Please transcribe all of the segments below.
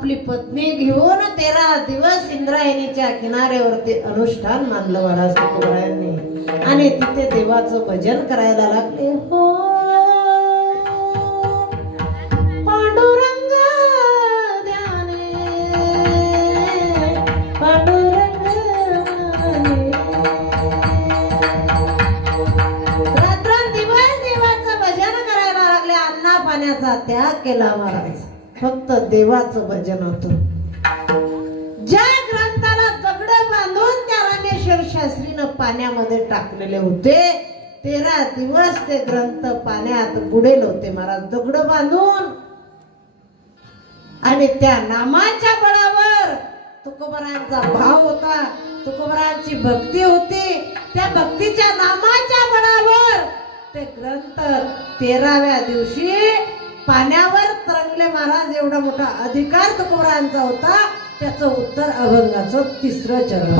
आपली पत्नी घेऊन 13 दिवस इंद्रायणीच्या किनाऱ्यावरती अनुष्ठान मानलं महाराज तुकोबरायांनी आणि तिथे देवाचं भजन करायला लागले. हो पांडुरंग ध्याने पांडुरंग रात्रंदिवस देवाचं भजन करायला लागले. अन्ना पाण्याचा त्याग केला महाराज. फक्त देवाचं भजन होतं. ज्या ग्रंथाला दगड बांधून त्या रामेश्वर शास्त्रीनं पाण्यामध्ये टाकलेले होते 13 दिवस ते ग्रंथ पाण्यात बुडेल होते महाराज दगड बांधून. आणि त्या नामाच्या बळावर तुकोबरायांचा भाव होता. तुकोबरायांची भक्ती होती. त्या भक्तीच्या नामाच्या बळावर ते ग्रंथ 13व्या दिवशी पाण्यावर तरंगले महाराज. एवढा मोठा अधिकार तुकोबरायांचा होता. त्याचं उत्तर अभंगाचं 3रं चरण.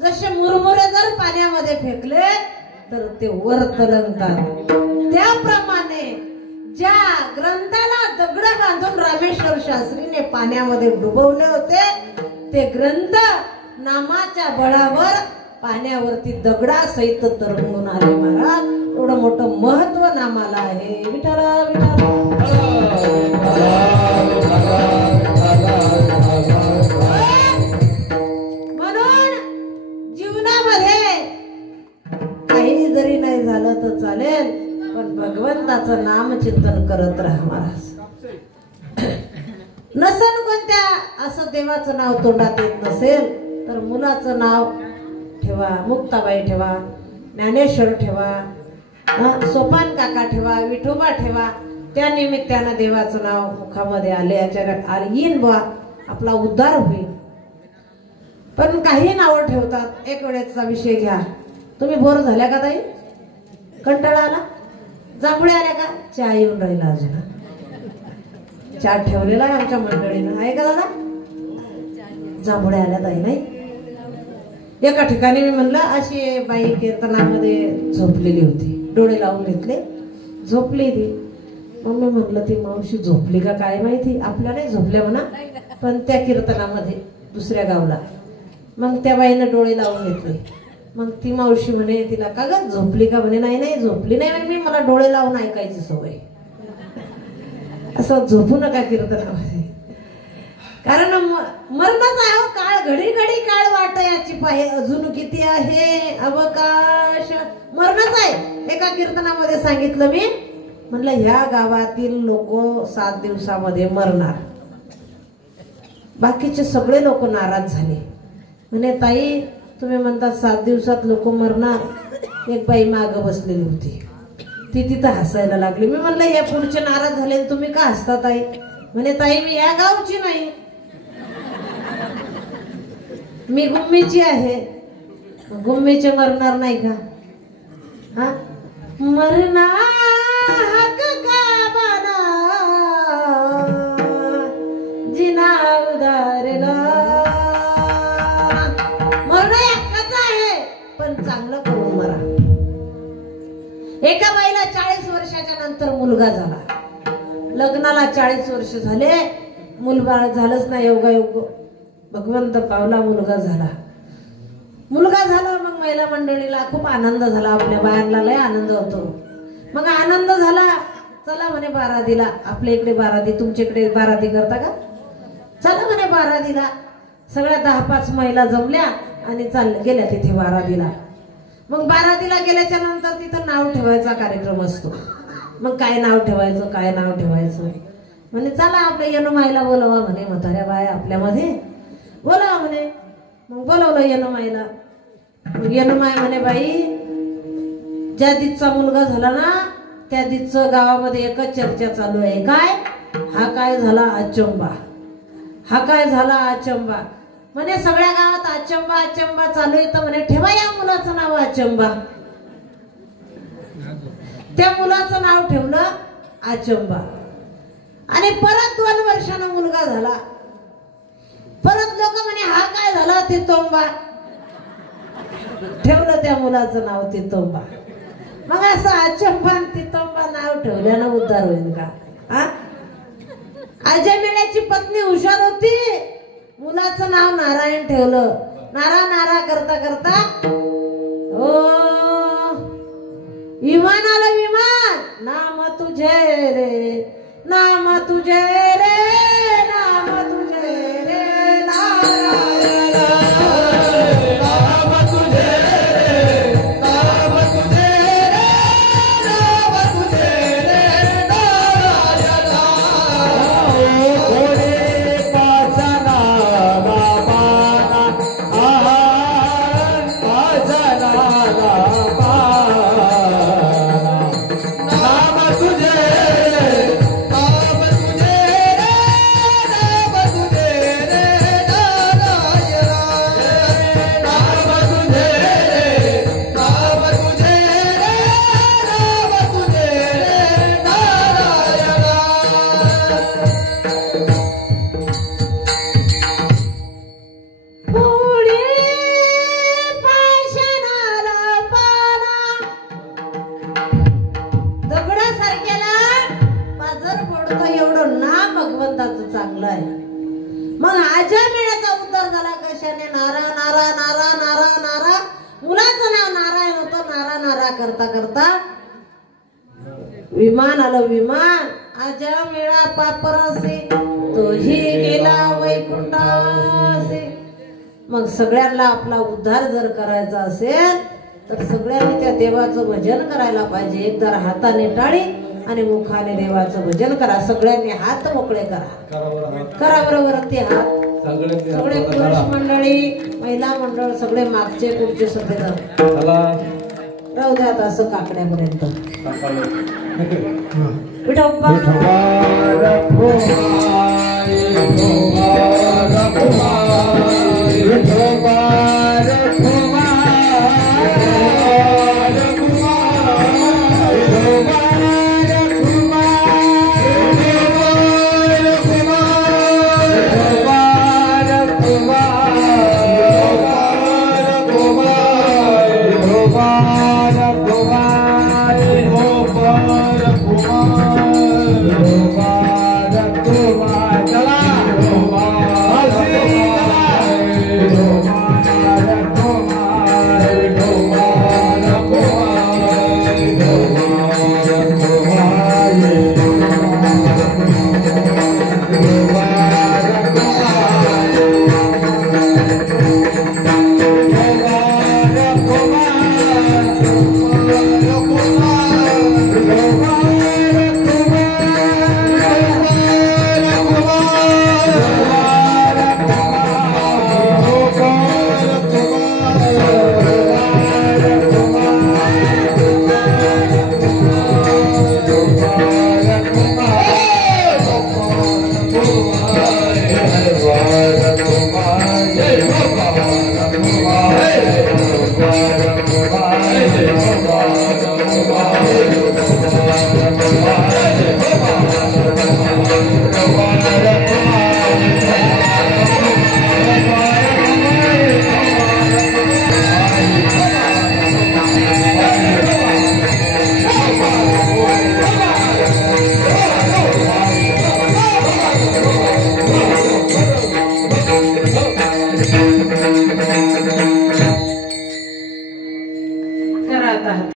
जसे मुरमुरे जर पाण्यामध्ये फेकले तर ते वर तरंगतात. त्याप्रमाणे ज्या ग्रंथाला दगड बांधून रामेश्वर शास्त्रीने पाण्यामध्ये डुबवले होते ते ग्रंथ नामाच्या बळावर पाण्यावरती दगडासहित तरंगून आले महाराज. एवढं मोठं महत्व नामाला आहे. विठ्ठल म्हणून जीवनामध्ये काही जरी नाही झालं तर चालेल पण भगवंताचं नाम चिंतन करत राहा महाराज. नसन कोणत्या असं देवाचं नाव तोंडात येत नसेल तर मुलाचं नाव ठेवा, मुक्ताबाई ठेवा, ज्ञानेश्वर ठेवा, सोपान काका ठेवा, विठोबा ठेवा. त्या निमित्तानं देवाचं नाव मुखामध्ये आले येईन बा आपला उद्धार होईल. पण काही नावं ठेवतात. एक वेळेचा विषय घ्या. तुम्ही बोर झाल्या का ताई? कंटाळा आला? जांभळे आल्या का? चहा येऊन राहिला अजून. चहा ठेवलेला आहे आमच्या मंडळीनं आहे का दादा? जांभळे आल्या ताई नाही. एका ठिकाणी मी म्हणलं अशी बाई कीर्तनामध्ये झोपलेली होती. डोळे लावून घेतले, झोपली ती. मग मी म्हटलं ती मावशी झोपली का काय माहिती, आपल्या नाही झोपल्या म्हणा, पण त्या कीर्तनामध्ये दुसऱ्या गावला. मग त्या बाईनं डोळे लावून घेतले. मग ती मावशी म्हणे तिला, का ग झोपली का? म्हणे नाही नाही झोपली नाही, मी मला डोळे लावून ऐकायची सवय. असं झोपू नका कीर्तनामध्ये, कारण मरणाचा आहे काळ, घडी घडी काळ वाट याची पाहे, अजून किती आहे अवकाश. मरणाच आहे. एका कीर्तनामध्ये सांगितलं मी, म्हणलं ह्या गावातील लोक 7 दिवसामध्ये मरणार. बाकीचे सगळे लोक नाराज झाले. म्हणे ताई तुम्ही म्हणतात 7 दिवसात लोक मरणार. एक बाई माग बसलेली होती, ती तिथं हसायला लागली. मी म्हणलं हे पुढचे नाराज झाले तुम्ही का हसता ताई? म्हणे ताई मी या गावची नाही, मी गुम्मीची आहे. गुम्मीचे मरणार नाही का? हा मरणार हक का बना जिना उदारला. मरण हक्काचं आहे, पण चांगलं करून मरा. एका बाईला 40 वर्षाच्या नंतर मुलगा झाला. लग्नाला 40 वर्ष झाले, मुलबाळ झालंच नाही. योगायोग भगवंत पावला, मुलगा झाला. मुलगा झाला मग महिला मंडळीला खूप आनंद झाला. आपल्या बायांना लय आनंद होतो. मग आनंद झाला, चला म्हणे बारातीला. आपल्या इकडे बाराती, तुमच्या इकडे बाराती करता का? चला म्हणे बारातीला. सगळ्या 10-5 महिला जमल्या आणि गेल्या तिथे बारातीला. मग बारातीला गेल्याच्या नंतर तिथं नाव ठेवायचा कार्यक्रम असतो. मग काय नाव ठेवायचं, काय नाव ठेवायचं म्हणे, चला आपल्या यनुमाईला बोलवा म्हणे, म्हाताऱ्या बाया आपल्यामध्ये बोलावा म्हणे. मग बोलवलं यनुमाईला. यनुमाई म्हणे बाई, ज्या दिवसा मुलगा झाला ना त्या दिवस गावामध्ये एकच चर्चा चालू आहे. काय? हा काय झाला अचंबा, हा काय झाला अचंबा. म्हणे सगळ्या गावात अचंबा अचंबा चालू आहे, तर म्हणे ठेवा या मुलाचं नाव अचंबा. त्या मुलाचं नाव ठेवलं अचंबा. आणि परत 2 वर्षानं मुलगा झाला. परत लोक म्हणे हा काय झाला तितोंबा. ठेवलं त्या मुलाचं नाव तितोंबा. मग असं अचंबा तितोंबा नाव ठेवल्यानं उद्धार होईल का? अजमेळ्याची पत्नी हुशार होती, मुलाचं नाव नारायण ठेवलं. नारा नारा करता करता ओ विमान आलं. विमान, नाम तुझे रे, नाम तुझे रे, नाम तुझे रे नारायण, नाम तुझे रे, नाम तुझे रे, नाम तुझे रे नारायण. ओरे पासना बाबाना पासना नाम तुझे चांगलं आहे. मग अजमेळ्याचा उद्धार झाला कशाने? नारा नारा नारा नारा नारा. मुलाचं नाव नारायण होतं. नारा नारा करता करता विमान आलं. विमान अजमेळा पापरासे, तोही गेला वैकुंठासे. मग सगळ्यांना आपला उद्धार जर करायचा असेल तर सगळ्यांनी त्या देवाचं भजन करायला पाहिजे. एकदा हाताने टाळी आणि मुखाने देवाचं भजन करा. सगळ्यांनी हात मोकळे करा. करा बरोबर ते हात. सगळे पुरुष मंडळी, महिला मंडळ, सगळे मागचे पुढचे सगळे राहू द्यात असं काकड्यापर्यंत. विठोबा